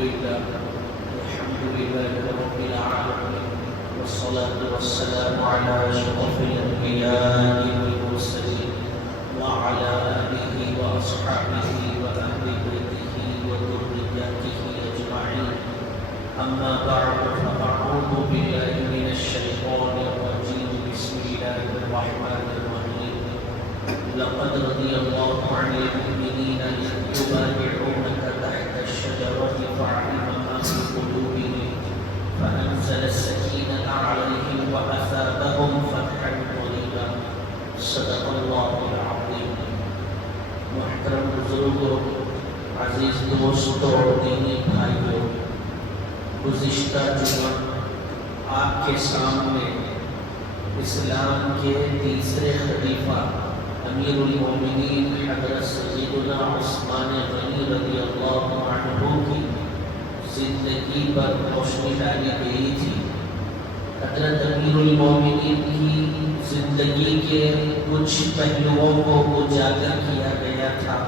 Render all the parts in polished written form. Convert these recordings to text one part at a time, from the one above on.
لله الحمد لله رب العالمين والصلاة والسلام على أشرف الأنبياء والمرسلين وعلى آله وأصحابه وأهل بيته وذريته أجمعين أما بعد فأعوذ بالله من الشيطان الرجيم بسم الله الرحمن الرحيم لقد رضي الله عن المؤمنين إذ يبايعونك تحت الشجرة فعلم ما في قلوبهم فأنزل السكينة عليهم وأثابهم فتحا قريبا صدق الله العظيم. محترم بزرگوں، عزیز دوستوں اور دینی بھائیوں، گزشتہ جمعہ آپ کے سامنے اسلام کے تیسرے خلیفہ امیر المومنین حضرت سیدنا عثمان غنی رضی اللہ عنہ کی زندگی پر روشنی ڈالی گئی تھی. حضرت امیر المومنین کی زندگی کے کچھ پہلوؤں کو اجاگر کیا گیا تھا.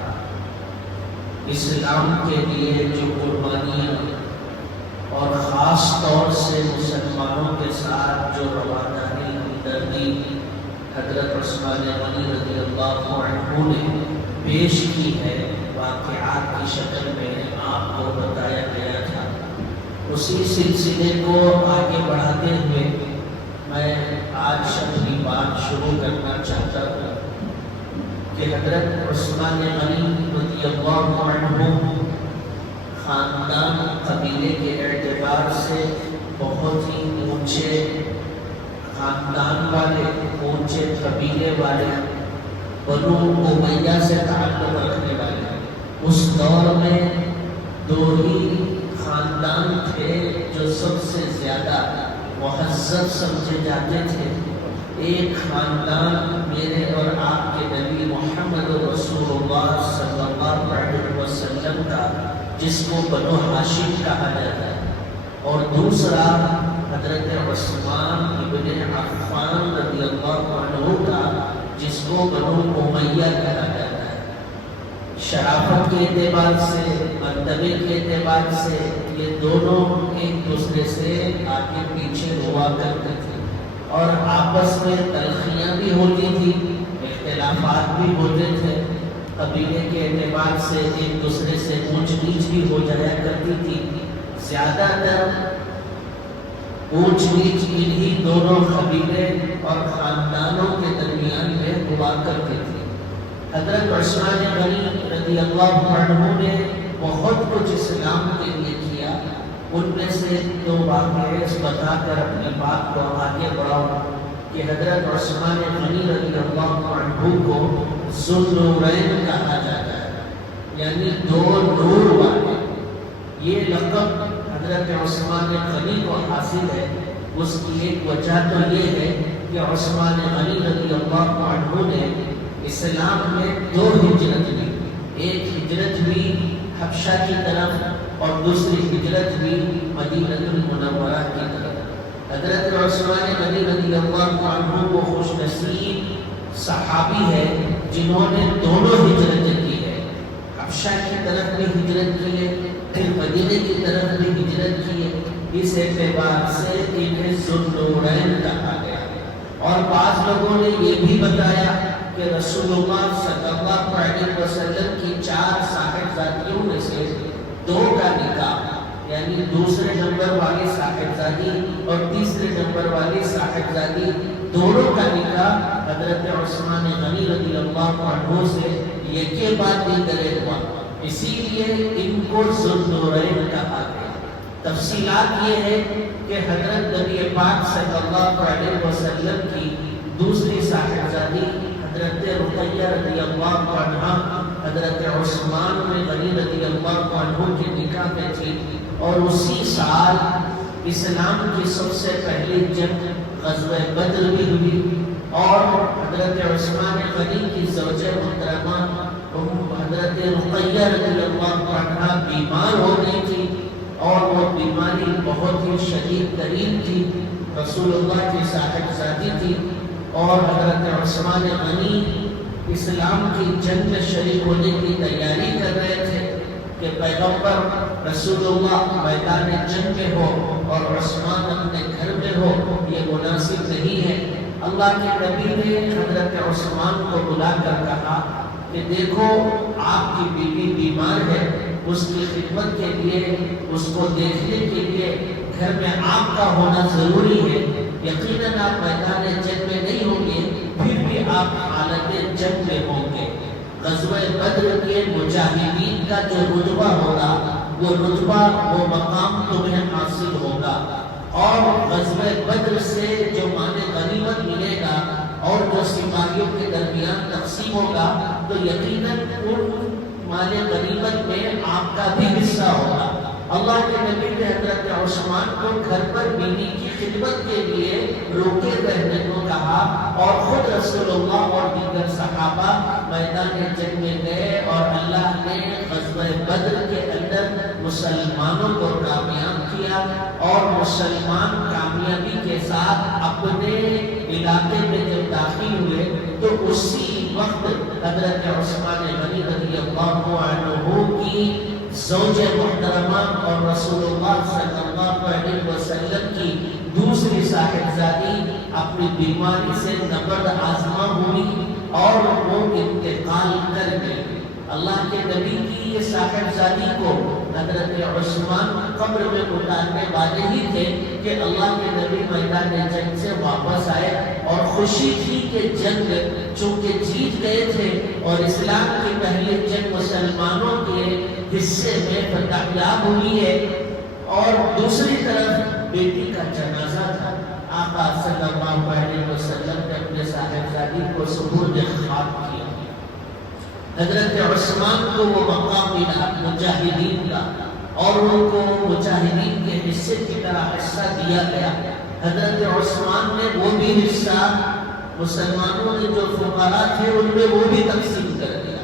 اسلام کے لیے جو قربانیاں اور خاص طور سے مسلمانوں کے ساتھ جو رواداری ہمدردی حضرت عثمان غنی رضی اللہ عنہ نے پیش کی ہے، واقعات کی شکل میں آپ کو بتایا گیا تھا. اسی سلسلے کو آگے بڑھاتے ہوئے میں آج اپنی بات شروع کرنا چاہتا ہوں کہ حضرت عثمان غنی رضی اللہ عنہ خاندان قبیلے کے اعتبار سے بہت ہی اونچے خاندان والے، اونچے قبیلے والے، بنو امیہ سے تعلق رکھنے والے. اس دور میں دو ہی خاندان تھے جو سب سے زیادہ مہذب سمجھے جاتے تھے. ایک خاندان میرے اور آپ کے نبی محمد رسول اللہ صلی اللہ علیہ وسلم کا، جس کو بنو ہاشم کہا جاتا ہے، اور دوسرا حضرت عثمان ابن عفان رضی اللہ عنہ کا، جس کو بنو امیہ کہا جاتا ہے. شرافت کے اعتبار سے، مرتبے کے اعتبار سے یہ دونوں ایک دوسرے سے آگے پیچھے ہوا کرتے تھے، اور آپس میں تلخیاں بھی ہوتی تھی، اختلافات بھی ہوتے تھے. قبیلے کے اعتبار سے ایک دوسرے سے اونچ نیچ بھی ہو جایا کرتی تھی. زیادہ تر اونچ نیچ انہی دونوں قبیلے اور خاندانوں کے درمیان میں ہوا کرتی تھی. حضرت عثمان غنی رضی اللہ عنہ نے بہت کچھ اسلام کے لیے کیا. ان میں سے دو واقعے بتا کر اپنی بات کو آگے بڑھاؤں کہ حضرت عثمان غنی رضی اللہ عنہ کو ذو النورین کہا جاتا ہے، یعنی دو نور والے. یہ لقب حضرت عثمان غنی کو حاصل ہے. اس کی ایک وجہ تو یہ ہے کہ عثمان غنی رضی اللہ عنہ نے اسلام میں دو ہجرت لی. ایک ہجرت بھی حبشہ کی طرف اور دوسری ہجرت بھی مدینہ المنورہ کی طرف. حضرت عثمان غنی رضی اللہ عنہ کو خوش نصیب صحابی ہے جنہوں نے دونوں ہجرتیں کی ہے. حبشہ کی طرف بھی ہجرت کی ہے، پھر مدینے کی طرف بھی ہجرت کی ہے. اس اعتبار سے انہیں ذو النورین کہا گیا. اور بعض لوگوں نے یہ بھی بتایا کہ رسول اللہ صلی اللہ علیہ وسلم کی 4 صاحبزادیوں میں سے 2 کا نکاح، یعنی دوسرے نمبر والی صاحبزادی اور تیسرے نمبر والی صاحبزادی، دونوں کا نکاح حضرت عثمان غنی رضی اللہ عنہ سے یہ کے بعد دیگرے ہوا. اسی لیے ان کو ذو النورین کہا گیا. تفصیلات یہ ہے کہ حضرت نبی پاک صلی اللہ علیہ وسلم کی دوسری صاحبزادی حضرت رقیہ رضی اللہ عنہ حضرت عثمان غنی رضی اللہ عنہ کے نکاح میں تھی. اور اسی سال اسلام کی سب سے پہلی جنگ غزوہ بدر بھی ہوئی، اور حضرت عثمان غنی کی زوجہ محترمہ حضرت رقیہ رضی اللہ عنہ بیمار ہو گئی تھی، اور وہ بیماری بہت ہی شدید ترین تھی. رسول اللہ کی صاحبزادی تھی، اور حضرت عثمان غنی اسلام کی جنگ میں شریک ہونے کی تیاری کر رہے تھے کہ پیغمبر رسول اللہ میدان جنگ میں ہو اور عثمان اپنے گھر میں ہو، یہ مناسب نہیں ہے۔ اللہ کے نبی نے حضرت عثمان کو بلا کر کہا کہ دیکھو آپ کی بیوی بیمار ہے، اس کی خدمت کے لیے، اس کو دیکھنے کے لیے گھر میں آپ کا ہونا ضروری ہے۔ یقیناً آپ میدان جنگ میں نہیں ہوں گے، پھر بھی آپ حالت جنگ میں ہوں گے۔ غزوہ بدر کے مجاہدین کا جو رتبہ ہوگا، وہ رتبہ، وہ مقام تمہیں حاصل ہوگا، اور غزوہ بدر سے جو مال غنیمت ملے گا اور جو سپاہیوں کے درمیان تقسیم ہوگا، تو یقیناً ان مال غنیمت میں آپ کا بھی حصہ ہوگا۔ اللہ کے نبی نے حضرت عثمان کو گھر پر بیوی کی خدمت کے لیے روکے رہنے کو کہا، اور خود رسول اللہ اور دیگر صحابہ میدان جنگ میں گئے، اور اللہ نے غزوہ بدر کے اندر مسلمانوں کو کامیاب کیا، اور مسلمان کامیابی کے ساتھ اپنے علاقے میں جب داخل ہوئے تو اسی وقت حضرت عثمان غنی رضی اللہ عنہ کی زوج محترمہ اور رسول اللہ صلی اللہ علیہ وسلم کی دوسری صاحبزادی اپنی بیماری سے نبرد آزما ہوئی اور وہ انتقال کر گئی۔ اللہ کے نبی کی یہ صاحبزادی کو حضرت عثمان قبر میں اتارنے والے ہی تھے کہ اللہ کے نبی میدان جنگ سے واپس آئے، اور خوشی تھی کہ جنگ چونکہ جیت گئے تھے اور اسلام کی پہلی جنگ مسلمانوں کے حصے میں فتح یاب ہوئی ہے، اور دوسری طرف بیٹی کا جنازہ تھا۔ آقا صلی اللہ علیہ وسلم نے اپنے صاحبزادی کو سپرد خاک کیا۔ حضرت عثمان کو وہ مقام ملا مجاہدین کا، اور ان کو مجاہدین کے حصے کی طرح حصہ دیا گیا۔ حضرت عثمان نے وہ بھی حصہ مسلمانوں نے جو فقراء تھے ان میں وہ بھی تقسیم کر دیا۔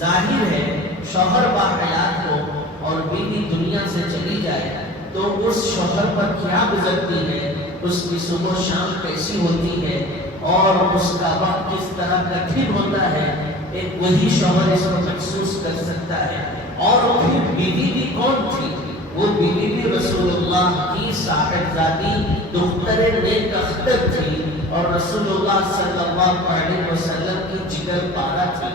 ظاہر ہے شوہر باحیات ہو اور بیوی دنیا سے چلی جائے تو اس شوہر پر کیا گزرتی ہے، اس کی صبح و شام کیسی ہوتی ہے، اور اس کا وقت کس طرح کٹھن ہوتا ہے، ایک وہی شوہر اس کو محسوس کر سکتا ہے۔ اور پھر بیوی بھی کون تھی؟ وہ بیوی بھی رسول اللہ کی صاحبزادی دختر نیک اختر تھی، اور رسول اللہ صلی اللہ علیہ وسلم کی جگر پارا تھی۔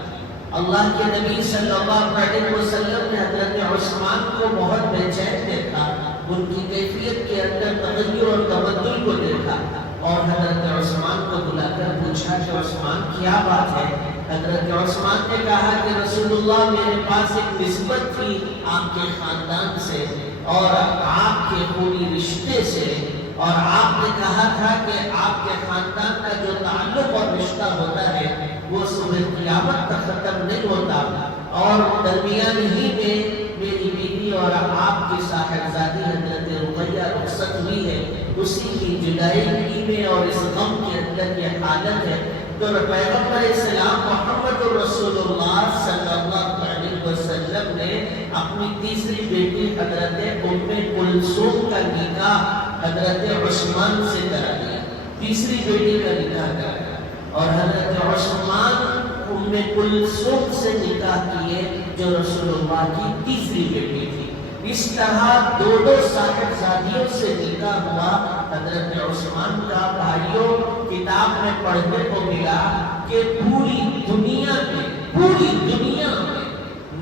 اللہ کے نبی صلی اللہ علیہ وسلم نے حضرت عثمان کو بہت بے چین دیکھا، ان کی کیفیت کے اندر تغیر اور تبدل کو دیکھا، اور حضرت عثمان کو بلا کر پوچھا کہ عثمان کیا بات ہے؟ حضرت عثمان نے کہا کہ رسول اللہ میرے پاس ایک نسبت تھی آپ کے خاندان سے اور آپ کے خونی رشتے سے، اور آپ نے کہا تھا کہ آپ کے خاندان کا جو تعلق اور رشتہ ہوتا ہے وہ صبح قیامت تک ختم نہیں ہوتا، اور درمیان ہی میں میری بیوی اور آپ کی صاحبزادی حضرت رقیہ رخصت ہوئی ہے، اسی کی جدائی میں اور اس غم کے اندر یہ حالت ہے۔ تو پیغمبر اسلام محمد رسول اللہ صلی اللہ علیہ وسلم نے اپنی تیسری بیٹی حضرت ام کلثوم کا نکاح حضرت عثمان سے کرا دیا، تیسری بیٹی کا نکاح کرا، اور حضرت عثمان ام کلثوم سے نکاح کیے جو رسول اللہ کی تیسری بیٹی تھی۔ اس طرح دو صاحبزادیوں سے نکاح ہوا حضرت عثمان کا۔ بھائیوں، کتاب میں پڑھنے کو ملا کہ پوری دنیا میں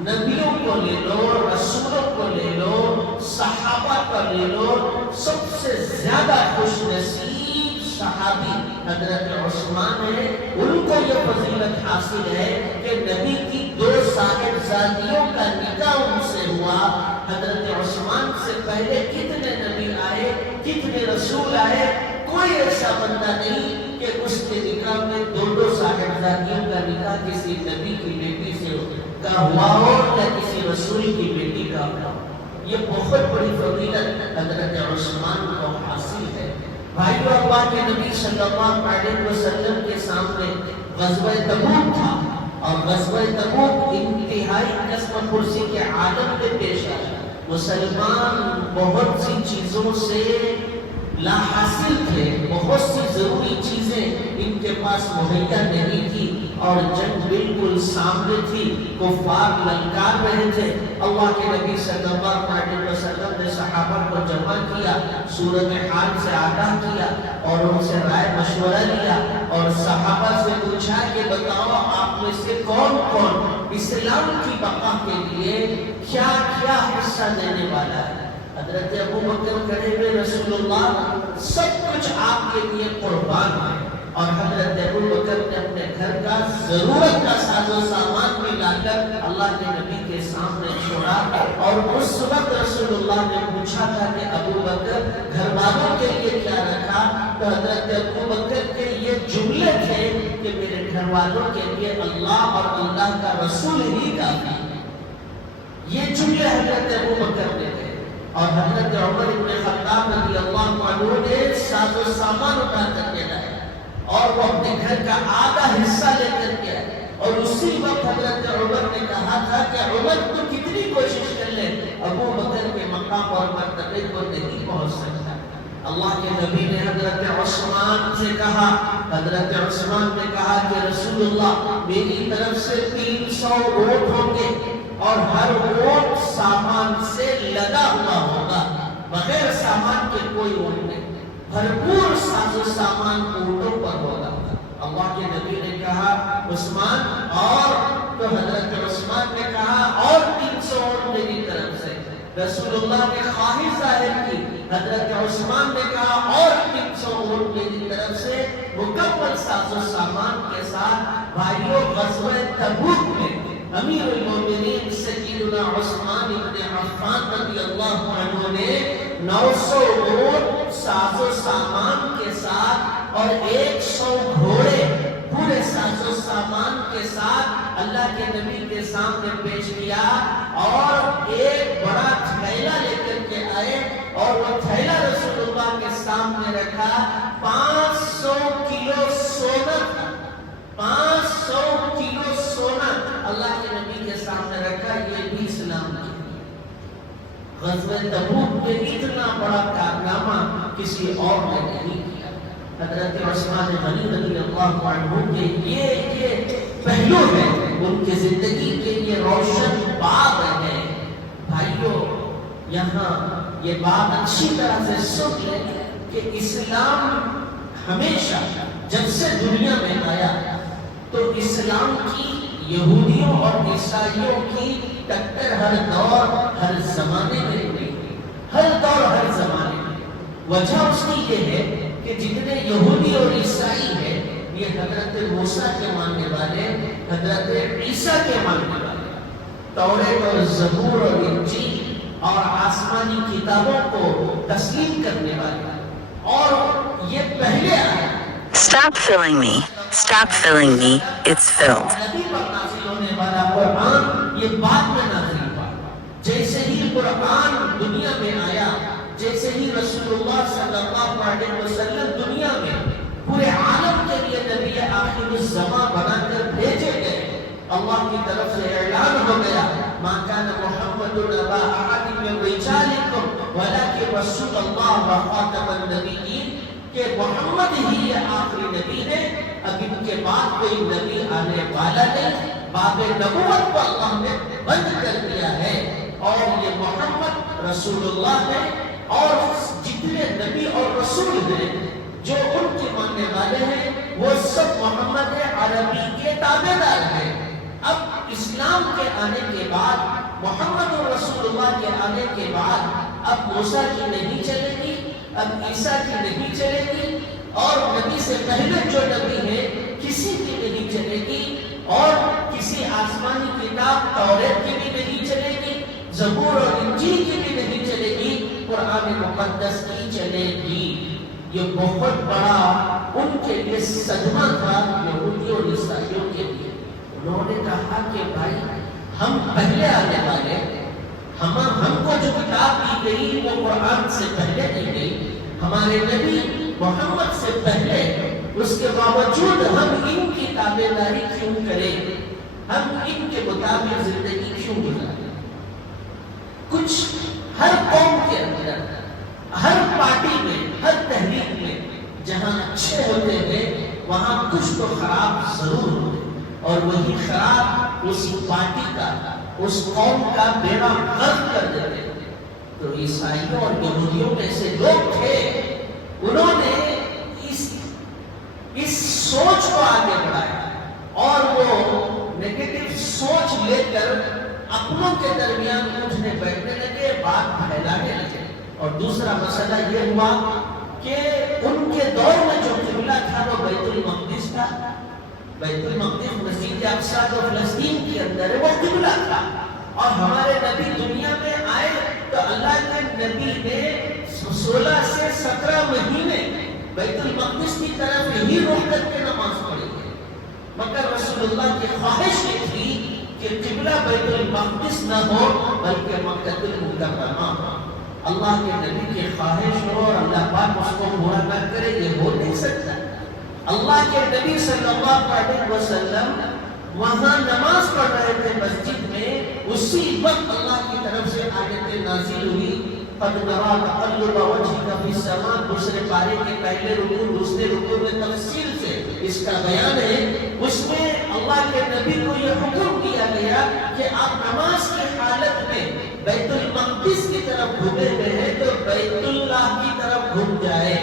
نبیوں کو لے لو، رسولوں کو لے لو، صحابہ کو لے لو، سب سے زیادہ خوش نصیب صحابی حضرت عثمان ہے۔ ان کو یہ فضیلت حاصل ہے کہ نبی کی دو صاحبزادیوں کا نکاح ان سے ہوا۔ حضرت عثمان سے پہلے کتنے نبی آئے، کتنے رسول آئے، کوئی ایسا بندہ نہیں کہ اس کے نکاح میں دو صاحبزادیوں کا نکاح کسی نبی کی بیٹی سے کا ہوا ہو یا کسی رسول کی بیٹی کا ہوا۔ یہ بہت بڑی فضیلت حضرت عثمان کو حاصل ہے۔ بھائیو، اللہ کے نبی صلی اللہ علیہ وسلم کے سامنے غزوہ تبوک تھا، اور غزوہ تبوک انتہائی قسم پرسی کے عالم میں پیش آیا۔ مسلمان بہت سی چیزوں سے لاحاصل تھے، بہت سی ضروری چیزیں ان کے پاس مہیا نہیں تھی، اور جنگ بالکل سامنے تھی، کفار للکار رہے تھے۔ اللہ کے نبی صلی اللہ علیہ وسلم نے صحابہ کو جمع کیا، صورتحال سے آگاہ کیا اور ان سے رائے مشورہ لیا اور صحابہ سے پوچھا کہ بتاؤ آپ میں سے کون کون اسلام کی بقا کے لیے کیا کیا حصہ دینے والا ہے۔ حضرت ابو بکر کہے ہوئے رسول اللہ سب کچھ آپ کے لیے قربان ہے، اور حضرت ابو بکر نے اپنے گھر کا ضرورت کا ساز و سامان بھی لا کر اللہ کے نبی کے سامنے چھوڑا۔ اور اس وقت رسول اللہ نے پوچھا تھا کہ ابو بکر گھر والوں کے لیے کیا رکھا، تو حضرت ابو بکر کے یہ جملے تھے کہ میرے گھر والوں کے لیے اللہ اور اللہ کا رسول ہی کافی ہے۔ یہ جملے حضرت ابو بکر نے تھے، اور حضرت عمر بن خطاب رضی اللہ عنہ نے ساز و سامان اٹھا کر کے لائے اور وہ اپنے گھر کا آدھا حصہ لے کر کے آئے، اور اسی وقت حضرت عمر نے کہا تھا کہ عمر تو کتنی کوشش کر لے ابو بکر کے مقام اور مرتبے کو نہیں پہنچ سکتا۔ اللہ کے نبی نے حضرت عثمان سے کہا، حضرت عثمان نے کہا کہ رسول اللہ میری طرف سے 300 اونٹ ہوں گے اور ہر اونٹ سامان سے لدا ہوا ہوگا، بغیر سامان کے کوئی اونٹ نہیں، بھرپور ساز و سامان اونٹوں پر ہوگا۔ اللہ کے نبی نے کہا عثمان، اور تو حضرت عثمان نے کہا اور 300 اونٹ میری طرف سے۔ رسول اللہ نے خواہش ظاہر کی، حضرت عثمان نے کہا اور 300 اونٹ میری طرف سے، مکمل ساز و سامان کے ساتھ۔ بھائیوں، غزوہ تبوک میں امیر المومنین سیدنا عثمان بن عفان رضی اللہ عنہ نے 900 اونٹ ساز و سامان کے ساتھ اور 100 گھوڑے پورے ساز و سامان کے ساتھ اللہ کے نبی کے سامنے پیش کیا، اور ایک بڑا تھیلا لے کر کے آئے اور وہ تھیلا رسول اللہ کے سامنے رکھا۔ 500 کلو سونا تھا، 500 کلو سونا اللہ کے نبی کے سامنے رکھا۔ یہ بھی اسلام کی غزوہ تبوک میں اتنا بڑا کارنامہ کسی اور نے نہیں کیا۔ حضرت عثمان غنی رضی اللہ عنہ کے یہ پہلو ہے، ان کی زندگی کے یہ روشن باب ہے۔ بھائیوں، یہاں یہ بات اچھی طرح سے سن لیں کہ اسلام ہمیشہ جب سے دنیا میں آیا تو اسلام کی یہودیوں اور عیسائیوں کی ٹکر ہر دور ہر زمانے میں ہوئی، ہر دور ہر زمانے میں۔ وجہ اس کی یہ ہے کہ جتنے یہودی اور عیسائی ہیں یہ حضرت موسیٰ کے ماننے والے، حضرت عیسیٰ کے ماننے والے، توریت اور زبور اور انجیل اور آسمانی کتابوں کو تسلیم کرنے والے، اور یہ پہلے آیا Stop filling me. Stop filling me. It's filled. نبی پر نازل ہونے والا قرآن یہ بعد میں نازل ہوا۔ جیسے ہی قرآن دنیا میں آیا، جیسے ہی رسول اللہ صلی اللہ علیہ وسلم دنیا میں پورے عالم کے لیے نبی آخر الزمان بنا کر بھیجے گئے، اللہ کی طرف سے اعلان ہو گیا ما کان محمد ابا احد من رجالکم ولکن رسول اللہ و خاتم النبیین، کہ محمد ہی یہ آخری نبی ہے، اب ان کے بعد کوئی نبی آنے والا نہیں۔ باب نبوت کو اللہ نے بند کر دیا ہے، اور یہ محمد رسول اللہ ہے، اور جتنے نبی اور رسول ہیں جو ان کے ماننے والے ہیں وہ سب محمد عربی کے تابعدار ہیں۔ اب اسلام کے آنے کے بعد، محمد رسول اللہ کے آنے کے بعد اب موسیٰ کی نہیں چلے گی، اب عیسیٰ کی نہیں چلے گی، اور نبی سے پہلے جو نبی ہے کسی کی نہیں چلے گی، اور کسی آسمانی کتاب توریت کی بھی نہیں چلے گی، زبور اور انجیل کی بھی نہیں چلے گی، قرآن مقدس کی چلے گی۔ یہ بہت بڑا ان کے لیے صدمہ تھا، یہودیوں اور عیسائیوں کے لیے۔ انہوں نے کہا کہ بھائی ہم پہلے آنے والے، ہم کو جو کتاب دی گئی وہ قرآن سے پہلے دی گئی، ہمارے نبی محمد سے پہلے، اس کے باوجود ہم ان کی تابعداری کیوں کریں، ہم ان کے مطابق زندگی کیوں گزاریں۔ کچھ ہر قوم کے اندر، ہر پارٹی میں، ہر تحریک میں جہاں اچھے ہوتے ہیں وہاں کچھ تو خراب ضرور ہوتے ہیں۔ اور وہی خراب اس پارٹی کا، اس قوم کا بیڑا غرق کر دیتے تھے۔ تو عیسائیوں اور یہودیوں میں سے لوگ تھے، انہوں نے اس سوچ کو آگے بڑھایا اور وہ نیگیٹو سوچ لے کر اپنوں کے درمیان اٹھنے بیٹھنے لگے، بات پھیلانے لگے۔ اور دوسرا مسئلہ یہ ہوا کہ ان کے دور میں جو قبلہ تھا وہ بیت المقدس تھا۔ بیت المقدس مسجد اقصی جو فلسطین کے اندر ہے وہ قبلہ تھا، اور ہمارے نبی دنیا میں آئے تو اللہ کے نبی نے 16 سے 17 مہینے بیت المقدس کی طرف ہی رخ کر کے نماز پڑھی ہے، مگر رسول اللہ کی خواہش یہ تھی کہ قبلہ بیت المقدس نہ ہو بلکہ مکہ المکرمہ ہو۔ اللہ کے نبی کی خواہش ہو اور اللہ پاک اس کو پورا نہ کرے، یہ ہو نہیں سکتا۔ اللہ کے نبی صلی اللہ علیہ وسلم وہاں نماز پڑھ رہے تھے مسجد میں، اسی وقت اللہ کی طرف سے آیت نازل ہوئی، قد نرى تقلب وجهك في السماء، دوسرے پارے کے پہلے رکوع دوسرے رکوع میں تفصیل سے اس کا بیان ہے۔ اس میں اللہ کے نبی کو یہ حکم دیا گیا کہ آپ نماز کی حالت میں بیت المقدس کی طرف گھومے ہوئے ہیں تو بیت اللہ کی طرف گھوم جائے،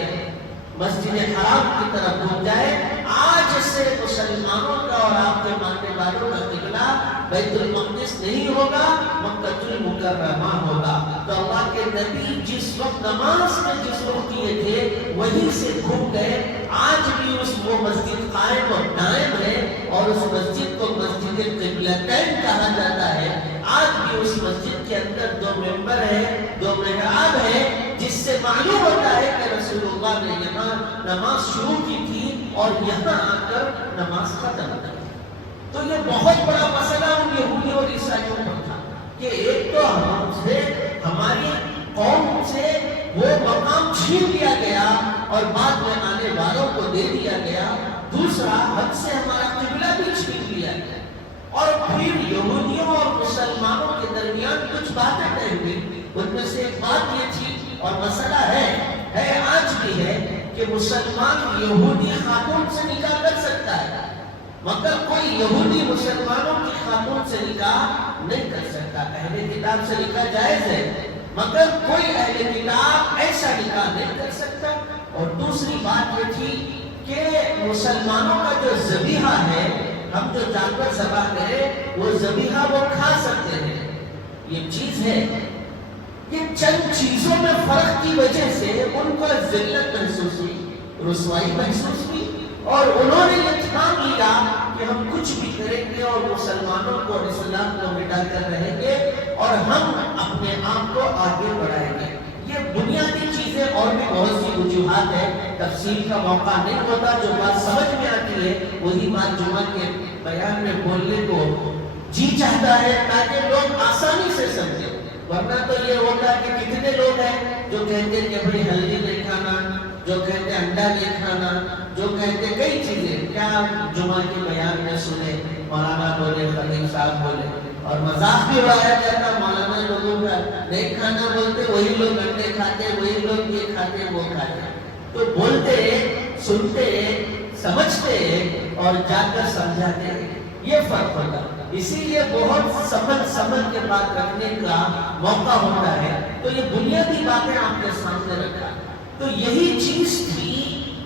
مسجد حرام کی طرف گھوم جائے۔ آج سے مسلمانوں کا اور آپ کے ماننے والوں کا قبلہ بیت المقدس نہیں ہوگا، مکہ المکرمہ ہوگا۔ تو اللہ کے نبی جس وقت نماز میں جس وقت کیے تھے وہیں سے گھوم گئے۔ آج بھی وہ مسجد قائم اور دائم ہے، اور اس مسجد کو مسجد قبلتین کہا جاتا ہے۔ آج بھی اس مسجد کے اندر 2 ممبر ہے، 2 محراب ہے، جس سے معلوم ہوتا ہے کہ رسول اللہ نے یہاں نماز شروع کی تھی اور یہاں آ کر نماز ختم کی۔ تو یہ بہت بڑا مسئلہ ان یہودی اور عیسائیوں پر تھا کہ ایک تو ہم سے، ہماری قوم سے وہ مقام چھین لیا گیا اور بعد میں آنے والوں کو دے دیا گیا، دوسرا ہم سے ہمارا قبلہ بھی چھین لیا گیا، اور پھر یہودیوں اور مسلمانوں کے درمیان کچھ باتیں طے ہوئی۔ ان میں سے ایک بات یہ تھی، اور مسئلہ ہے آج بھی ہے، کہ مسلمان یہودی خاتون سے نکاح کر سکتا ہے، مگر کوئی یہودی مسلمانوں کی خاتون سے نکاح نہیں کر سکتا۔ اہل کتاب سے نکاح جائز ہے، مگر کوئی اہل کتاب ایسا نکاح نہیں کر سکتا۔ اور دوسری بات یہ تھی کہ مسلمانوں کا جو ذبیحہ ہے، ہم جو جانور ذبح کریں وہ ذبیحہ وہ کھا سکتے ہیں۔ یہ چیز ہے کہ چند چیزوں میں فرق کی وجہ سے ان کو ذلت محسوس ہوئی، رسوائی محسوس ہوئی، اور انہوں نے یہ ٹھان لیا کہ ہم کچھ بھی کریں گے اور مسلمانوں کو اور اسلام کو مٹا کر رہیں گے اور ہم اپنے آپ کو آگے بڑھائیں گے۔ یہ بنیادی چیزیں، اور بھی بہت سی وجوہات ہیں، تفصیل کا موقع نہیں ہوتا۔ جو بات سمجھ میں آتی ہے وہی بات جمعہ کے بیان میں بولنے کو جی چاہتا ہے تاکہ لوگ آسانی سے سمجھیں، ورنہ تو یہ ہوتا ہے کہ کتنے لوگ ہیں جو کہتے ہیں کہ بھئی ہلدی نہیں کھانا، جو کہتے ہیں انڈا نہیں کھانا، جو کہتے ہیں کئی چیزیں، کیا جمعہ کے بیان میں سنے، مولانا بولے، خلیل صاحب بولے، اور مذاق بھی اڑایا جاتا، مولانا لوگوں کا نہیں کھانا بولتے، وہی لوگ انڈے کھاتے، وہی لوگ یہ کھاتے وہ کھاتے۔ تو بولتے، سنتے، سمجھتے اور جا کر سمجھاتے، یہ فرق ہوتا۔ اسی لیے بہت سمجھ کے بات رکھنے کا موقع ہوتا ہے۔ تو یہ بنیادی باتیں آپ کے سامنے رکھا، تو یہی چیز تھی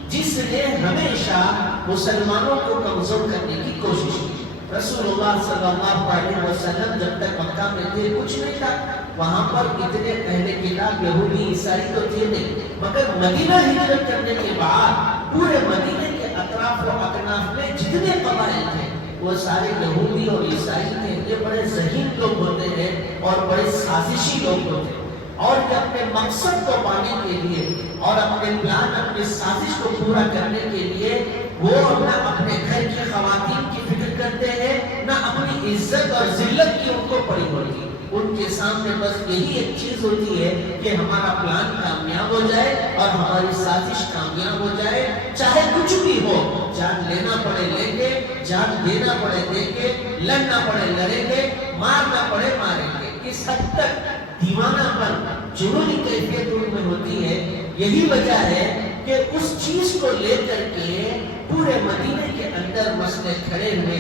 جس نے ہمیشہ مسلمانوں کو کمزور کرنے کی کوشش کی۔ رسول اللہ صلی اللہ علیہ وسلم جب تک مکہ میں تھے کچھ نہیں تھا، وہاں پر اتنے اہل کتاب یہودی عیسائی تو تھے نہیں، مگر مدینہ ہجرت کرنے کے بعد پورے مدینے کے اطراف و اکناف میں جتنے قبائل تھے وہ سارے یہودی اور عیسائی تھے۔ یہ بڑے ذہین لوگ ہوتے ہیں اور بڑے سازشی لوگ ہوتے ہیں، اور یہ اپنے مقصد کو پانے کے لیے اور اپنے پلان، اپنے سازش کو پورا کرنے کے لیے وہ نہ اپنے گھر کی خواتین کی فکر کرتے ہیں، نہ اپنی عزت اور ذلت کی ان کو پڑی ہوتی ہے۔ ان کے سامنے بس یہی ایک چیز ہوتی ہے کہ ہمارا پلان کامیاب ہو جائے اور ہماری سازش کامیاب ہو جائے، چاہے کچھ بھی ہو، جان لینا پڑے لیں گے، جان دینا پڑے دیں گے، لڑنا پڑے لڑیں گے، مارنا پڑے ماریں گے۔ اس حد تک دیوانہ پر جنونی کیفیت ان میں ہوتی ہے۔ یہی وجہ ہے کہ اس چیز کو لے کر کے پورے مدینے کے اندر مسئلے کھڑے ہوئے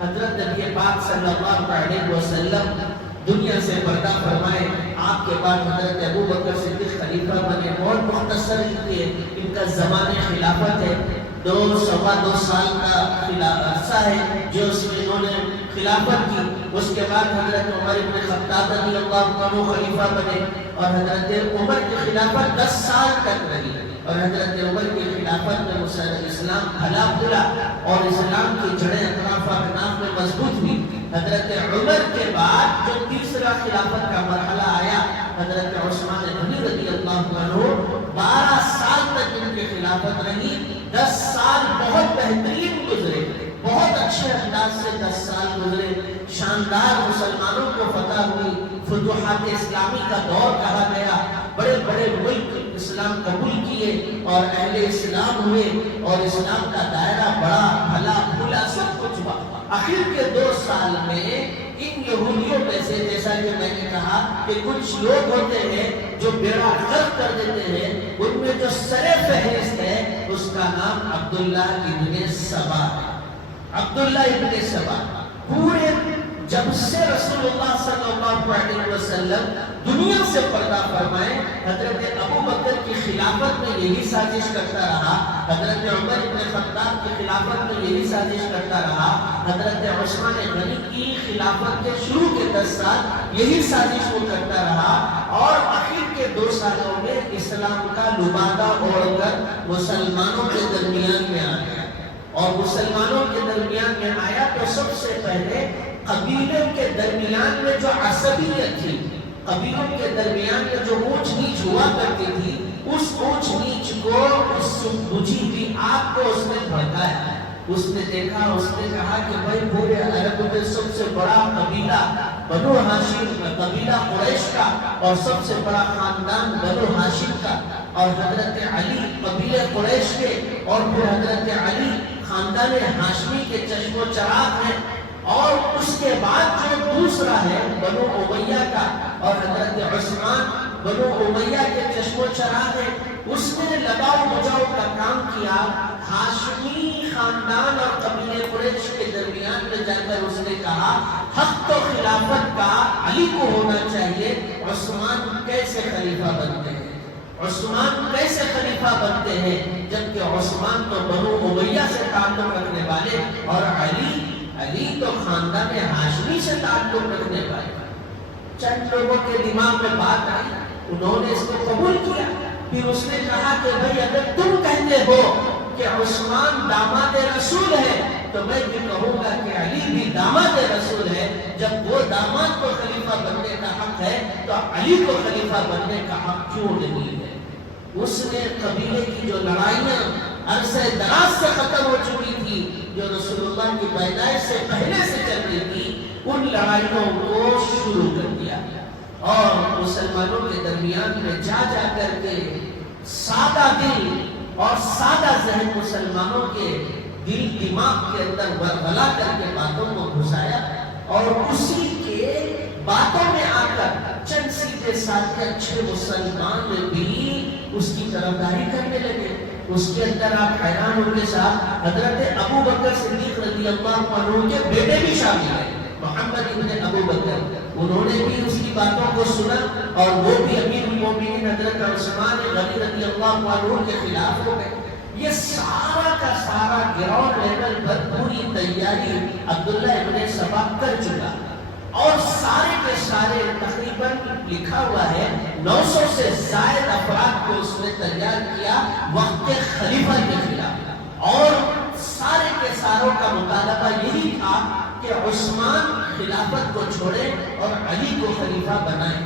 حضرت نبی پاک صلی اللہ علیہ وسلم دنیا سے پردہ فرمائے، آپ کے بعد حضرت ابو بکر صدیق خلیفہ بنے، اور مختصر ان کا زمان خلافت ہے، 2 سال کا عرصہ ہے جو اس میں انہوں نے خلافت کی۔ اس کے بعد حضرت عمر بن خطاب رضی اللہ عنہ خلیفہ بنے، اور حضرت عمر کی خلافت 10 سال تک رہی، اور حضرت عمر کی خلافت میں اسلام پھلا پھولا اور اسلام کی جڑیں اطراف اکناف میں مضبوط ہوئی۔ حضرت عمر کے بعد جو تیسرا خلافت کا مرحلہ آیا، حضرت عثمان غنی رضی اللہ عنہ 12 سال تک ان کی خلافت رہی۔ 10 سال بہت بہترین گزرے، بہت اچھے انداز سے 10 سال گزرے، شاندار مسلمانوں کو فتح ہوئی، فتوحات اسلامی کا دور کہا گیا، بڑے بڑے ملک اسلام قبول کیے اور اہل اسلام ہوئے، اور اسلام کا دائرہ بڑا بھلا بھولا سب کچھ ہوا۔ آخر کے 2 سال میں ان یہودیوں میں سے، جیسا کہ میں نے کہا کہ کچھ لوگ ہوتے ہیں جو بیڑا غرق کر دیتے ہیں، ان میں جو سر فہرست ہے اس کا نام عبداللہ ابن سبا ہے۔ عبداللہ ابن سبا پورے جب سے رسول اللہ صلی اللہ علیہ وسلم دنیا سے پردہ فرمائے، حضرت ابو بکر کی خلافت میں یہی سازش کرتا رہا، حضرت عمر بن خطاب کی خلافت میں یہی سازش کرتا رہا، حضرت عثمان غنی کی خلافت کے شروع کے 10 سال یہی سازش وہ کرتا رہا، اور آخر کے 2 سالوں میں اسلام کا لبادہ اوڑھ کر مسلمانوں کے درمیان میں آ گیا، اور مسلمانوں کے درمیان میں آیا تو سب سے پہلے قبیلوں کے درمیان میں جو عصبیت تھی، قبیلوں کے درمیان میں جو اونچ نیچ ہوا کرتی تھی، اس اونچ نیچ کو، اس بجھی ہوئی آگ کو اس نے بھڑکایا۔ اس نے دیکھا، اس نے کہا کہ بھائی پورے عرب میں سب سے بڑا قبیلہ بنو ہاشم، قبیلہ قریش کا، اور سب سے بڑا خاندان بنو ہاشم کا، اور حضرت علی قبیلہ قریش کے، اور پھر حضرت علی خاندان ہاشمی کے چشم و چراغ ہیں، اور اس کے بعد جو دوسرا ہے بنو امیہ کا، اور حضرت عثمان بنو امیہ کے چشم و چراغ ہے۔ اس نے لگاؤ بجاؤ کا کام کیا، ہاشمی خاندان اور قبیلہ قریش کے درمیان میں جا کر اس نے کہا حق تو خلافت کا علی کو ہونا چاہیے، عثمان کیسے خلیفہ بنتے ہیں، عثمان کیسے خلیفہ بنتے ہیں، جبکہ عثمان تو بنو امیہ سے تعلق رکھنے والے، اور علی تو خاندان ہاشمی سے تعلق رکھنے والے۔ چند لوگوں کے دماغ میں بات آئی، انہوں نے اس کو قبول کیا۔ پھر اس نے کہا کہ بھئی اگر تم کہتے ہو کہ عثمان داماد رسول ہے تو میں بھی کہوں گا کہ علی بھی داماد رسول ہے۔ جب وہ داماد کو خلیفہ بننے کا حق ہے تو علی کو خلیفہ بننے کا حق کیوں نہیں ہے؟ اس نے قبیلے کی جو لڑائیاں عرصہ دراز سے ختم ہو چکی تھی، جو رسول اللہ کی پیدائش سے پہلے سے چل رہی تھی، ان لڑائیوں کو شروع کر دیا، اور مسلمانوں کے درمیان میں جا جا کر کے سادہ دل اور سادہ ذہن مسلمانوں کے دل دماغ کے اندر ورغلا کر کے باتوں کو گھسایا، اور اسی کے باتوں میں آ کر چند سیدھے سادھے اچھے مسلمان بھی اس کی طرفداری کرنے لگے۔ اس کے اندر آپ حیران ہوں گے صاحب، حضرت ابو بکر صدیق رضی اللہ عنہ کے بیٹے بھی شامل ہیں، محمد ابن ابو بکر، انہوں نے بھی اس کی باتوں کو سنا، اور وہ بھی امیر المومنین حضرت عثمان غنی رضی اللہ عنہ کے خلاف ہو گئے۔ یہ سارا کا سارا گراؤنڈ لیول پر پوری تیاری عبداللہ ابن سبا کر چکا، اور سارے کے سارے تقریباً لکھا ہوا ہے 900 سے زائد افراد کو اس نے تیار کیا وقت خلیفہ کے خلاف، اور سارے کے ساروں کا مطالبہ یہی تھا کہ عثمان خلافت کو چھوڑے اور علی کو خلیفہ بنائیں،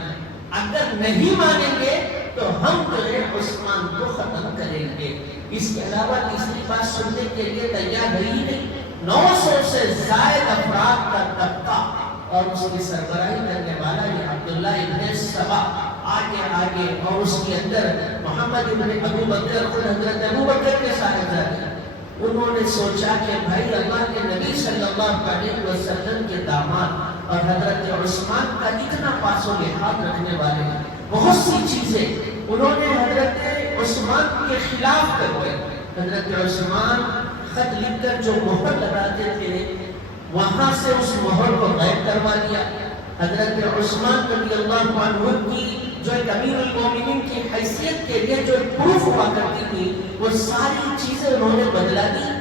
اگر نہیں مانیں گے تو ہم جو ہے عثمان کو ختم کریں گے۔ اس کے علاوہ تیسری بات سننے کے لیے تیار رہی نہیں۔ 900 سے زائد افراد کا طبقہ اور اس کی سربراہی کرنے والا یہ عبداللہ ابن سبا آگے، اور اس کے اندر محمد ابن ابو بکر، خود حضرت ابو بکر کے صاحبزادے، انہوں نے سوچا کہ بھائی اللہ کے نبی صلی اللہ علیہ وسلم کے داماد اور حضرت عثمان کا اتنا پاس و لحاظ رکھنے والے بہت سی چیزیں انہوں نے حضرت عثمان کے خلاف کروائے۔ حضرت عثمان خط لکھ کر جو مہر لگاتے تھے وہاں سے اس مہر کو غائب کروا دیا. حضرت عثمان رضی اللہ عنہ کی جو ایک امیر المومنین کی حیثیت کے لیے جو پروف ہوا کرتی تھی وہ ساری چیزیں انہوں نے بدلا دی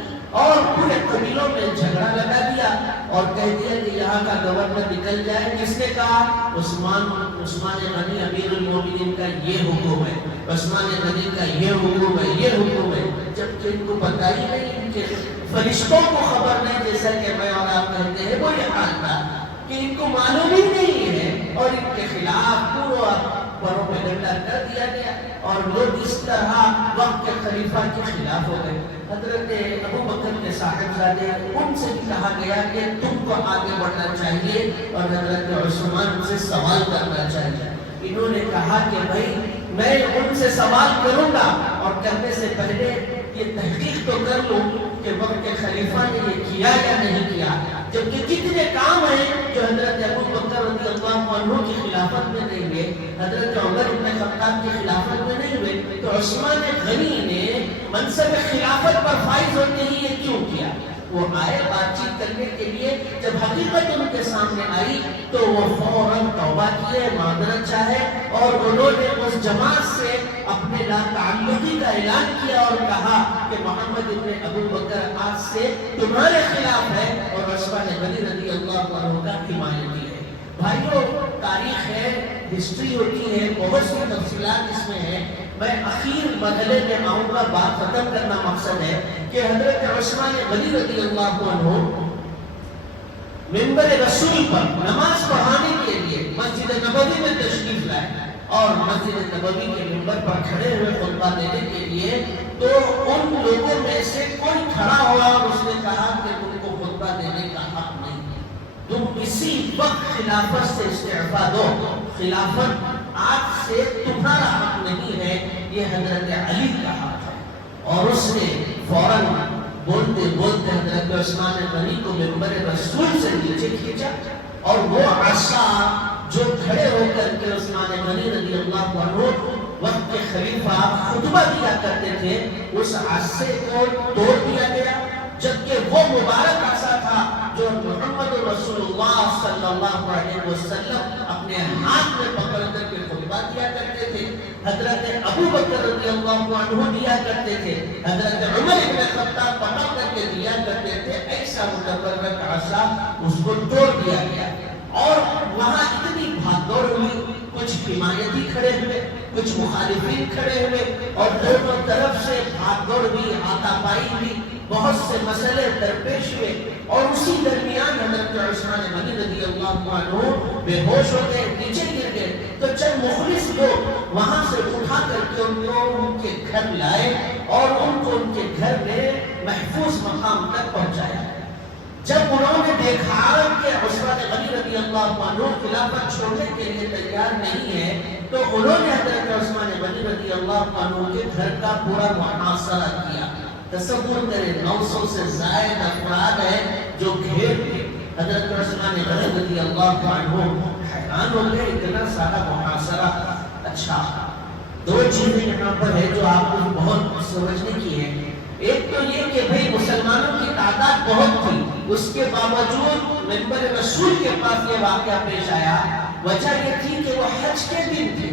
اور پورے قبیلوں میں جھگڑا لگا دیا اور کہہ دیا کہ یہاں کا گورنر نکل جائے. کس نے کہا؟ عثمان غنی امیر المومنین کا یہ حکم ہے, عثمان غنی کا یہ حکم ہے, یہ حکم ہے, جبکہ ان کو پتہ ہی نہیں, ان کے فرشتوں کو خبر نہیں, جیسا کہ میں اور آپ کہتے ہیں وہ یہ حال تھا کہ ان کو معلوم ہی نہیں ہے اور ان کے خلاف پورا پروپیگنڈا کر دیا گیا اور لوگ اس طرح وقت کے خلیفہ کے خلاف ہو گئے. حضرت ابو بکر کے صاحبزادے ان سے بھی کہا گیا کہ تم کو آگے بڑھنا چاہیے اور حضرت عثمان سے سوال کرنا چاہیے. انہوں نے کہا کہ بھائی میں ان سے سوال کروں گا اور کرنے سے پہلے یہ تحقیق تو کر لوں کہ وقت کے خلیفہ نے یہ کیا یا نہیں کیا, جبکہ کتنے کام ہیں جو حضرت ابو بکر رضی اللہ عنہ کی خلافت میں نہیں ہوئے, حضرت عمر بن خطاب کی خلافت میں نہیں ہوئے, تو عثمان غنی نے منصب خلافت پر فائز ہوتے ہی یہ کیوں کیا؟ وہ آئے بات چیت کرنے کے لیے, جب حقیقت ان کے سامنے آئی تو وہ فوراً توبہ کیے, معذرت چاہے اور انہوں نے اس جماعت سے اپنے لا تعلقی کا اعلان کیا اور کہا کہ محمد ابن ابو بکر آج سے تمہارے خلاف ہے اور عثمان غنی رضی اللہ عنہ کا حمایتی ہے. بھائیو, تاریخ ہے, ہسٹری ہوتی ہے, بہت سی تفصیلات اس میں ہیں. میں اخیر مرحلے میں آؤں گا, بات ختم کرنا مقصد ہے کہ حضرت عثمان غنی رضی اللہ عنہ منبر رسول پر نماز پڑھانے کے لیے مسجد نبوی میں تشریف لائے اور مسجد نبوی کے منبر پر کھڑے ہوئے خطبہ دینے کے لیے, تو ان لوگوں میں سے کوئی کھڑا ہوا اور اس نے کہا کہ تم کو خطبہ دینے کا حق نہیں, تم اسی وقت خلافت سے استعفا دو, خلافت آج سے تمہارا حق نہیں ہے, یہ حضرت علی کا حق ہے. اور اس نے فوراً بولتے بولتے حضرت عثمان غنی کو منبر رسول سے نیچے کھینچا اور وہ عصا جو کھڑے ہو کر کے عثمان غنی رضی اللہ عنہ وقت کے خلیفہ خطبہ دیا کرتے تھے, اس عصے کو توڑ دیا گیا, جبکہ وہ مبارک عصا تھا جو محمد رسول اللہ صلی اللہ علیہ وسلم اپنے ہاتھ میں پکڑ کر کے خطبہ دیا کرتے تھے, حضرت ابو بکر رضی اللہ عنہ دیا کرتے تھے, حضرت عمر بن خطاب پکڑ کر کے دیا کرتے تھے. ایسا متبرک عصا اس کو توڑ دیا گیا اور وہاں اتنی بھاگ دوڑ ہوئی, کچھ حمایتی کھڑے ہوئے, کچھ مخالفین کھڑے ہوئے اور دونوں طرف سے بھاگ دوڑ ہوئی, ہاتھا پائی ہوئی, بہت سے مسئلے درپیش ہوئے اور اسی درمیان حضرت عثمان غنی رضی اللہ عنہ بے ہوش ہو گئے, نیچے گر گئے. تو چند مخلص لوگ وہاں سے اٹھا کر کے ان کو ان کے گھر لائے اور ان کو ان کے گھر میں محفوظ مقام تک پہنچایا. جب انہوں نے دیکھا کہ عثمان غنی رضی اللہ عنہ خلافت چھوڑنے کے لیے تیار نہیں ہے, تو انہوں نے حضرت عثمان غنی رضی اللہ عنہ کے گھر کا پورا محاصرہ کیا. تصور کریں, 900 سے زائد افراد ہیں جو گھیر کے حضرت عثمان غنی رضی اللہ عنہ حیران ہو گئے, اتنا سارا محاصرہ. اچھا, دو چیزیں یہاں پر ہے جو آپ کو بہت سمجھنے کی ہے. ایک تو یہ کہ بھئی مسلمانوں کی تعداد بہت تھی, اس کے باوجود منبر رسول کے پاس یہ واقعہ پیش آیا. وجہ یہ تھی کہ وہ حج کے دن تھے,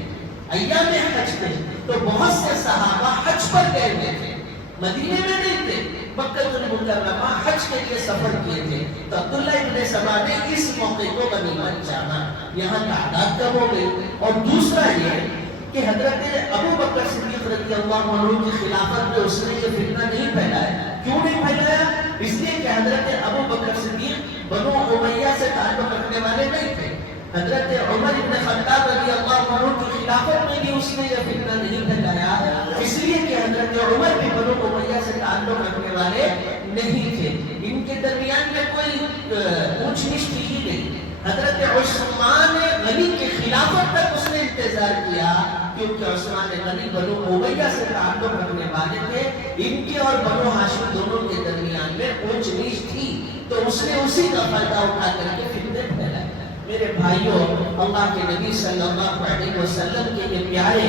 ایام حج تھے, تو بہت سے صحابہ حج پر گئے ہوئے تھے, مدینے میں نہیں تھے, مکہ المکرمہ حج کے لیے سفر کیے تھے. تو عبداللہ ابن سبا نے اس موقع کو غنیمت جانا, یہاں تعداد کم ہو گئی. اور دوسرا یہ کہ حضرت ابو بکر صدیق رضی اللہ عنہ کی خلافت میں اس نے یہ فتنہ نہیں پھیلایا. کیوں نہیں پھیلایا؟ اس لیے کہ حضرت ابو بکر صدیق بنو امیہ سے تعلق رکھنے والے نہیں تھے. حضرت عمر بن خطاب رضی اللہ عنہ کی خلافت میں بھی اس نے یہ فتنہ نہیں پھیلایا, اس لیے کہ حضرت عمر بھی بنو امیہ سے تعلق رکھنے والے نہیں تھے. ان کے درمیان میں کوئی اونچ نیچ تھی ہی نہیں. حضرت عثمان غنی کی خلافت تک اس نے انتظار کیا, کیونکہ عثمان غنی بنو امیہ سے تعلق رکھنے والے تھے. ان کے اور بنو ہاشم دونوں کے درمیان میں اونچ نیچ تھی, تو اس نے اسی کا فائدہ اٹھا کر کے فتنے پھیلائے. میرے بھائیوں, اللہ کے نبی صلی اللہ علیہ وسلم کے یہ پیارے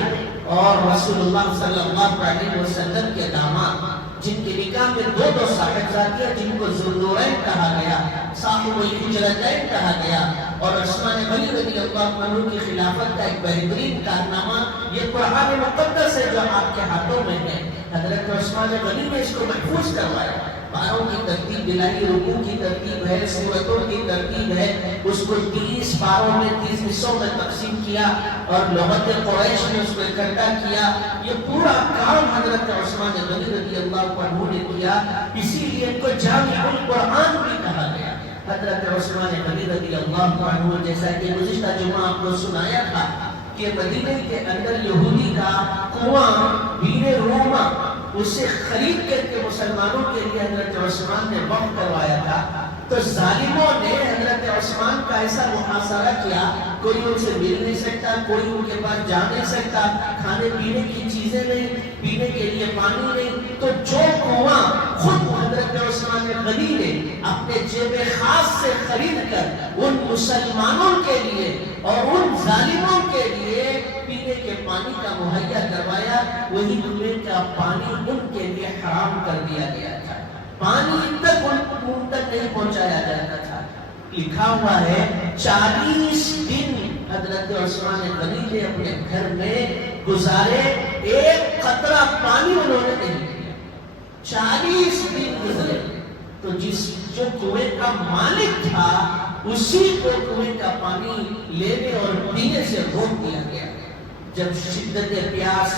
اور رسول اللہ صلی اللہ علیہ وسلم کے داماد جن کے نکاح میں دو صاحبزادیاں جن کو ذوالنورین کہا گیا، صاحب الحجرتین کہا گیا، اور عثمان غنی رضی اللہ عنہ کی خلافت کا ایک بہترین کارنامہ یہ قرآن مقدس ہے جو آپ کے ہاتھوں میں ہے۔ حضرت عثمان غنی نے اس کو محفوظ کروایا، پاروں کی ترتیب دلائی، رکوع کی ترتیب ہے، سورتوں کی ترتیب ہے، اس کو 30 پاروں میں 30 حصوں میں تقسیم کیا اور لغت قریش نے اس کو اکٹھا کیا۔ یہ پورا کام حضرت عثمان غنی رضی اللہ عنہ نے کیا، اسی لیے ان کو جامع القرآن بھی کہا گیا۔ حضرت عثمان غنی رضی اللہ عنہ، جیسا کہ گزشتہ جمعہ آپ کو سنایا تھا کہ مدینے کے اندر یہودی کا کنواں بیر روما اسے خرید کر کے مسلمانوں کے لیے حضرت عثمان نے وقف کروایا تھا، تو ظالموں نے حضرت عثمان کا ایسا محاصرہ کیا، کوئی ان سے مل نہیں سکتا، کوئی ان کے پاس جا نہیں سکتا، کھانے پینے کی چیزیں نہیں، پینے کے لیے پانی نہیں، تو جو کنواں خود حضرت عثمان غنی نے اپنے جیب خاص سے خرید کر ان مسلمانوں کے لیے اور ان ظالموں کے لیے پینے کے پانی کا مہیا کروایا، وہی کنویں کا پانی ان کے لیے حرام کر دیا گیا تھا، پانی تک ان تک نہیں پہنچایا جاتا تھا۔ لکھا ہوا ہے 40 دن حضرت عثمان غنی نے اپنے گھر میں گزارے، ایک قطرہ پانی انہوں نے نہیں پیا، 40 دن گزرے۔ تو جو کنویں کا مالک تھا اسی کو کنویں کا پانی لینے اور پینے سے روک دیا گیا۔ جب شدت پیاس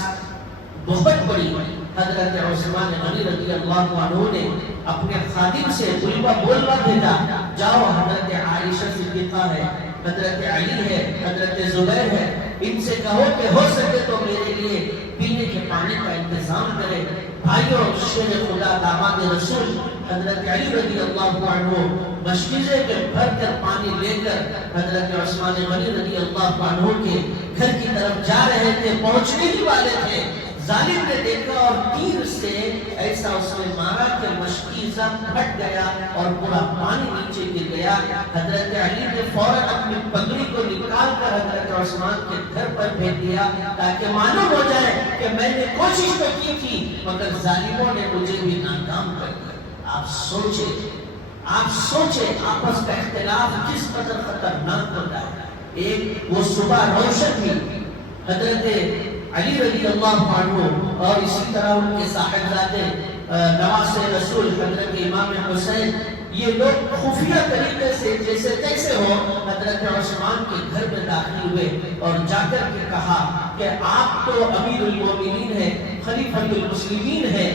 بہت بڑی، حضرت عثمان غنی رضی اللہ عنہ نے اپنے خادم سے بولوا بھیجا، جاؤ حضرت عائشہ صدیقہ ہے، حضرت علی ہے، حضرت زبیر ہے، ان سے کہو کہ ہو سکے تو میرے لیے پینے کے پانی کا انتظام کرے۔ بھائیوں، شیر خدا داماد رسول حضرت علی رضی اللہ عنہ مشکیزے میں بھر کر پانی لے کر حضرت عثمان غنی رضی اللہ عنہ کے گھر کی طرف جا رہے تھے، پہنچنے ہی والے تھے، ظالم نے دیکھا اور تیر سے ایسا اس نے مارا کہ مشکیزہ پھٹ گیا اور پورا پانی نیچے گر گیا۔ حضرت علی نے فوراً اپنی پگڑی کو نکال کر حضرت عثمان کے گھر پر بھیج دیا تاکہ معلوم ہو جائے کہ میں نے کوشش تو کی تھی مگر ظالموں نے مجھے بھی ناکام کر دیا۔ آپ سوچیں آپس کا اختلاف کس قدر خطرناک ہوتا ہے۔ ایک وہ صبح روشن تھی، حضرت علی رضی اللہ عنہ اور اسی طرح ان کے صاحبزادے نواز رسول حضرت امام حسین، یہ لوگ خفیہ طریقے سے جیسے تیسے ہو حضرت عثمان کے گھر میں داخل ہوئے اور جا کر کے کہا کہ آپ تو امیر المومنین ہیں، خلیفۃ المسلمین ہیں،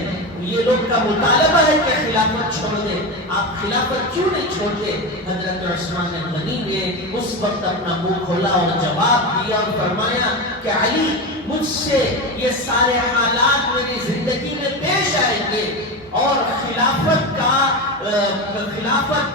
یہ لوگ کا مطالبہ ہے کہ خلافت چھوڑ دیں، آپ خلافت کیوں نہیں چھوڑتے؟ حضرت عثمان غنی نے اس وقت اپنا منہ کھولا اور جواب دیا اور فرمایا کہ علی، مجھ سے یہ سارے حالات میری زندگی میں پیش آئیں گے اور خلافت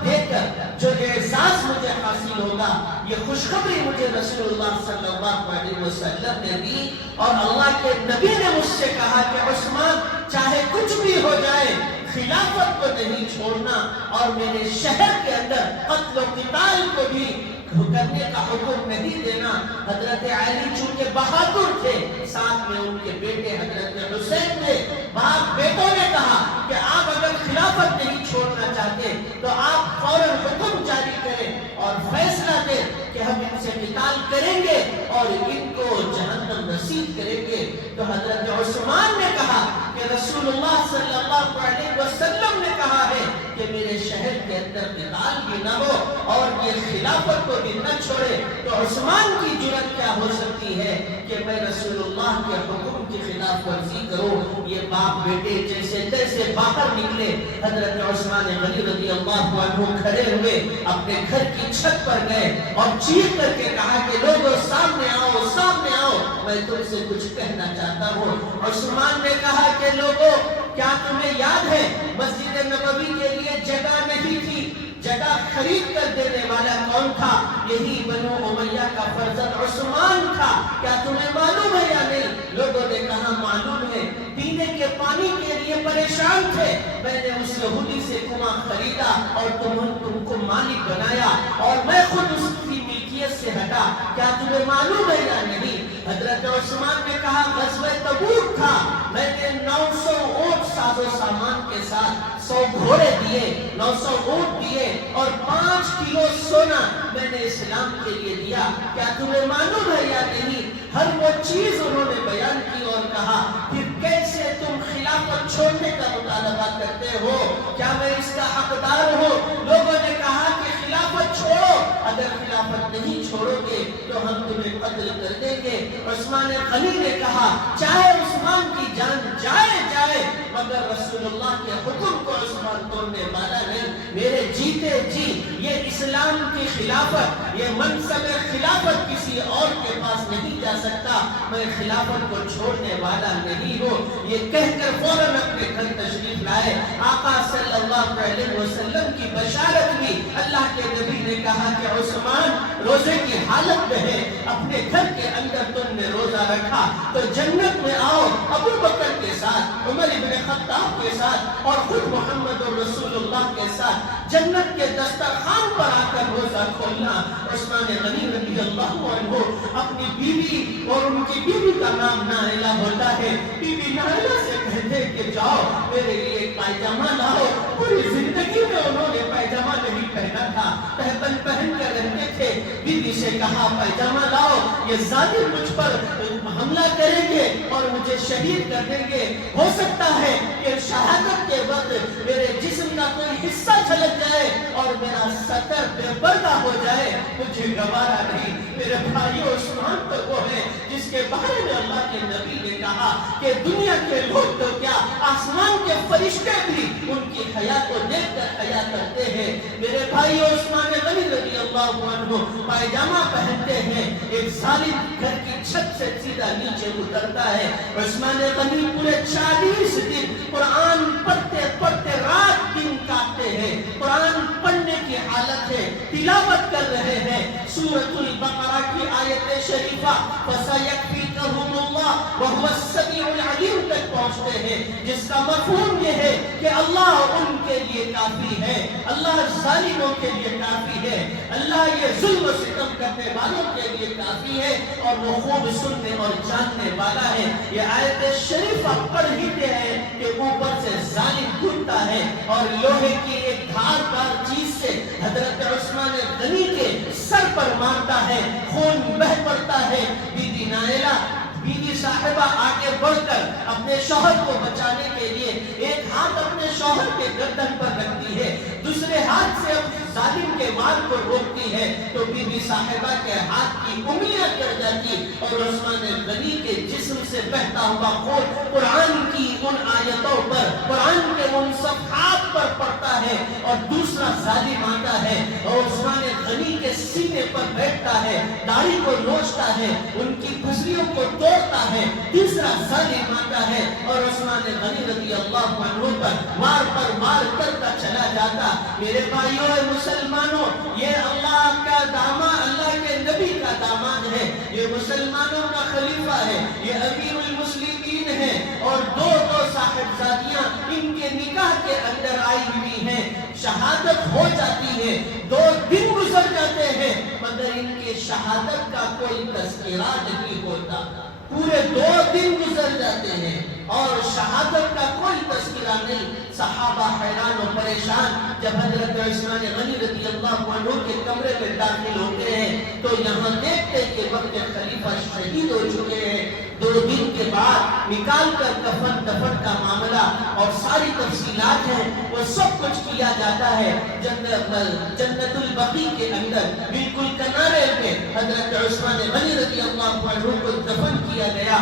دے کر جو اعزاز مجھے حاصل ہوگا، یہ خوشخبری مجھے رسول اللہ صلی اللہ علیہ وسلم نے دی اور اللہ کے نبی نے مجھ سے کہا کہ عثمان چاہے کچھ بھی ہو جائے خلافت کو نہیں چھوڑنا اور میرے شہر کے اندر قتل و قتال کو بھی کرنے کا حکم نہیں دینا۔ حضرت علی چونکہ بہادر تھے، ساتھ میں ان کے بیٹے حضرت حسین تھے، باپ بیٹوں نے کہا کہ آپ اگر خلافت نہیں چھوڑنا چاہتے تو آپ فوراً حکم جاری کریں اور فیصلہ دیں کہ ہم ان سے قتال کریں گے اور ان کو جہنم نصیب کریں گے۔ تو حضرت عثمان نے کہا کہ رسول اللہ صلی اللہ علیہ وسلم نے کہا ہے کہ میرے شہر کے اندر قتال بھی نہ ہو اور یہ خلافت کو بھی نہ چھوڑے۔ تو عثمان کی جرأت کیا ہو سکتی ہے کہ میں رسول اللہ کے حکم کی خلاف ورزی کروں؟ یہ باپ بیٹے جیسے تیسے باہر نکلے، حضرت عثمان غنی رضی اللہ عنہ کھڑے ہوئے، اپنے گھر کی چھت پر گئے اور چیخ کر کے کہا کہ لوگوں سامنے آؤ، سامنے آؤ، میں تم سے کچھ کہنا چاہتا ہوں۔ عثمان نے کہا کہ لوگوں، کیا تمہیں یاد ہے مسجد نبوی کے لیے جگہ نہیں تھی، جگہ خرید کر دینے والا کون تھا؟ یہی بنو امیہ کا فرزند عثمان تھا، کیا تمہیں معلوم ہے یا نہیں؟ لوگوں نے کہا معلوم ہے، پینے کے پانی کے لیے پریشان تھے، میں نے اس یہودی سے کنواں خریدا اور تم کو مالک بنایا اور میں خود اس کی ملکیت سے ہٹا، کیا تمہیں معلوم ہے یا نہیں؟ حضرت عثمان نے کہا غزوہ تبوک تھا، میں نے 900 اونٹ ساز و سامان کے ساتھ 100 گھوڑے دیے، 900 اونٹ دیے اور 5 کلو سونا میں نے اسلام کے لیے دیا، کیا تمہیں معلوم ہے یا نہیں؟ ہر وہ چیز انہوں نے بیان کی اور کہا پھر کیسے تم خلافت چھوڑنے کا مطالبہ کرتے ہو؟ کیا میں اس کا حقدار ہوں؟ لوگوں نے کہا کہ خلافت چھوڑو، اگر خلافت نہیں چھوڑو گے تو ہم تمہیں قتل کر دیں گے۔ عثمان غنی نے کہا چاہے عثمان کی جان جائے مگر رسول اللہ کے حکم کو عثمان توڑنے والا نہیں، میرے جیتے جی یہ اسلام کی خلافت، یہ منصب خلافت کسی اور کے پاس نہیں جا سکتا، میں خلافت کو چھوڑنے والا نہیں ہوں۔ یہ کہہ کر فوراً اپنے گھر تشریف لائے۔ آقا صلی اللہ علیہ وسلم کی بشارت بھی، اللہ کے نبی نے کہا کہ عثمان روزے کی حالت میں ہے، اپنے گھر کے اندر تم نے روزہ رکھا تو جنت میں آؤ ابو بکر کے ساتھ، عمر ابن خطاب کے ساتھ اور خود محمد رسول اللہ کے ساتھ جنت کے دسترخوان پر آ کر روزہ کھولنا۔ عثمان غنی رضی اللہ عنہ اپنی بیوی اور ان کی بیوی کا نام نائلہ ہوتا ہے، بی بی نائلہ سے کہتے کہ جاؤ میرے لیے ایک پائجامہ لاؤ۔ پوری زندگی میں انہوں نے پائجامہ نہیں پہنا تھا، تہبند پہن کر رہتے تھے۔ بیوی سے کہا پائجامہ لاؤ، یہ ظالم مجھ پر حملہ کریں گے اور مجھے شہید کر دیں گے، ہو سکتا ہے کہ شہادت کے وقت میرے جسم کا کوئی حصہ چھلک جائے اور میرا سطر بے پردہ ہو جائے، مجھے گوارا نہیں۔ میرے بھائیو عثمان تو وہ ہے جس کے بارے میں اللہ کے نبی نے کہا کہ دنیا کے لوگ تو کیا آسمان کے فرشتے بھی ان کی حیا کو دیکھ کر حیا کرتے ہیں۔ میرے بھائیو عثمان غنی رضی اللہ عنہ پائجامہ پہنتے ہیں، ایک ظالم گھر کی چھت سے سیدھا نیچے اترتا ہے۔ عثمان غنی پورے 40 دن قرآن پڑھتے رات دن کاٹتے ہیں، قرآن پڑھنے کی حالت ہے، تلاوت کر رہے ہیں سورۃ البقرہ کی آیت شریفہ فَسَيَكْفِيكَهُمُ اللَّهُ وَهُوَ السَّمِيعُ الْعَلِيمُ تک پہنچتے ہیں، جس کا مفہوم یہ ہے کہ اللہ ان کے لیے کافی ہے، اللہ ظالموں کے لیے کافی ہے، اللہ یہ ظلم و ستم کرنے والوں کے لیے کافی ہے اور وہ خوب سننے اور جاننے والا ہے۔ یہ آیت شریفہ پڑھتے ہیں کہ اوپر سے ظالم ٹوٹتا ہے اور لوہے کی ایک دھاردار چیز سے حضرت عثمان غنی کے سر پر مارتا ہے، خون بہہ پڑتا ہے۔ بی بی نائلہ بیوی صاحبہ آگے بڑھ کر اپنے شوہر کو بچانے کے لیے ایک ہاتھ اپنے شوہر کے گردن پر رکھتی ہے، دوسرے ہاتھ سے ظالم کے وار کو روکتی ہے تو بی بی صاحبہ کے ہاتھ کی انگلیاں کٹ جاتی اور عثمان غنی کے جسم سے بہتا ہوا خون قرآن کی ان آیتوں پر، قرآن کے ان صفحات پر پڑتا ہے اور دوسرا ظالم آتا ہے اور عثمان غنی کے سینے پر بیٹھتا ہے، داڑھی کو نوچتا ہے، ان کی پھسلیوں کو توڑتا ہے، تیسرا ظالم آتا ہے اور عثمان غنی رضی اللہ عنہ پر وار کرتا چلا جاتا۔ میرے بھائیوں اور مسلمانوں، یہ اللہ کا داماد، اللہ کے نبی کا داماد ہے، یہ مسلمانوں کا خلیفہ ہے، یہ امیر المسلمین ہے اور دو صاحبزادیاں ان کے نکاح کے اندر آئی ہوئی ہیں، شہادت ہو جاتی ہے، 2 دن گزر جاتے ہیں مگر ان کے شہادت کا کوئی تذکرہ نہیں ہوتا، پورے 2 دن گزر جاتے ہیں اور شہادت کا کوئی تذکرہ نہیں۔ صحابہ حیران و پریشان، جب حضرت عثمان غنی رضی اللہ عنہ کے کمرے میں داخل ہوتے ہیں تو یہاں دیکھتے کہ وقت خلیفہ شہید ہو چکے ہیں۔ 2 دن کے بعد نکال کر کفن دفن کا معاملہ اور ساری تفصیلات ہیں وہ سب کچھ کیا جاتا ہے۔ جنت البقیع کے اندر بالکل کنارے میں حضرت عثمان غنی رضی اللہ عنہ کو دفن کیا گیا۔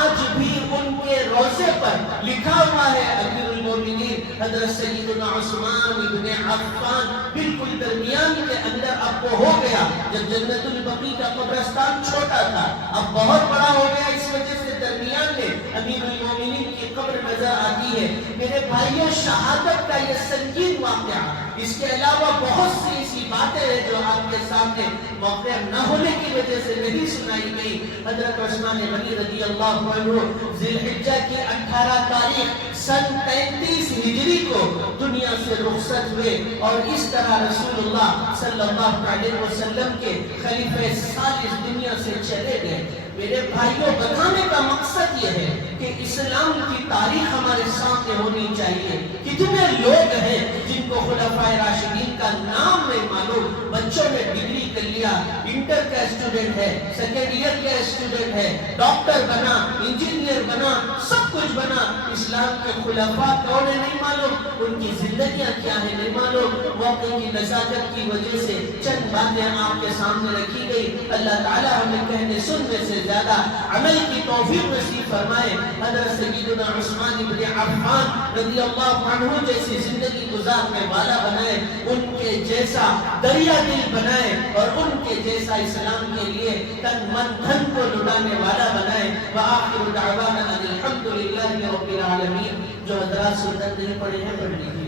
آج بھی ان کے روضے پر لکھا ہوا ہے امیر المومنین حضرت سیدنا عثمان ابن عفان، بالکل درمیان کے اندر اب وہ ہو گیا۔ جب جنت البقیع کا قبرستان چھوٹا تھا اب بہت بڑا ہو گیا، اس وجہ سے درمیان میں امیر المومنین کی قبر نظر آتی ہے۔ میرے بھائیوں، شہادت کا یہ سنگین واقعہ، اس کے علاوہ بہت سی ایسی باتیں ہیں جو آپ کے سامنے موقع نہ ہونے کی وجہ سے نہیں سنائی گئی۔ حضرت عثمان غنی رضی اللہ عنہ ذی الحجہ کی 18 تاریخ سن 33 ہجری کو دنیا سے رخصت ہوئے اور اس طرح رسول اللہ صلی اللہ علیہ وسلم کے خلیفہ ثالث دنیا سے چلے گئے۔ میرے بھائیوں، بتانے کا مقصد یہ ہے کہ اسلام کی تاریخ ہمارے سامنے ہونی چاہیے. کتنے لوگ ہیں جن کو خلفائے راشدین کا نام نہیں معلوم. بچوں نے ڈگری کر لیا، انٹر کا اسٹوڈنٹ ہے، سیکنڈ ایئر کا اسٹوڈنٹ ہے، ڈاکٹر بنا، انجینئر بنا، سب کچھ بنا. اسلام کے خلفاء کون ہیں نہیں معلوم، ان کی زندگیاں کیا ہیں نہیں معلوم. موقع کی نزاکت کی وجہ سے چند باتیں آپ کے سامنے رکھی گئی. اللہ تعالیٰ ہمیں کہنے سننے سے زیادہ عمل کی توفیق نصیب فرمائے. حضرت سیدنا عثمان بن عفان رضی اللہ عنہ جیسی زندگی گزارنے والا بنائے، ان کے جیسا دریا دل بنائے، اور ان کے جیسا اسلام کے لیے تن من دھن کو لٹانے والا بنائے. وآخر دعوانا ان الحمد للہ رب العالمین. جو حضرات سنت نہیں پڑھے ہیں پڑھ لیجیے.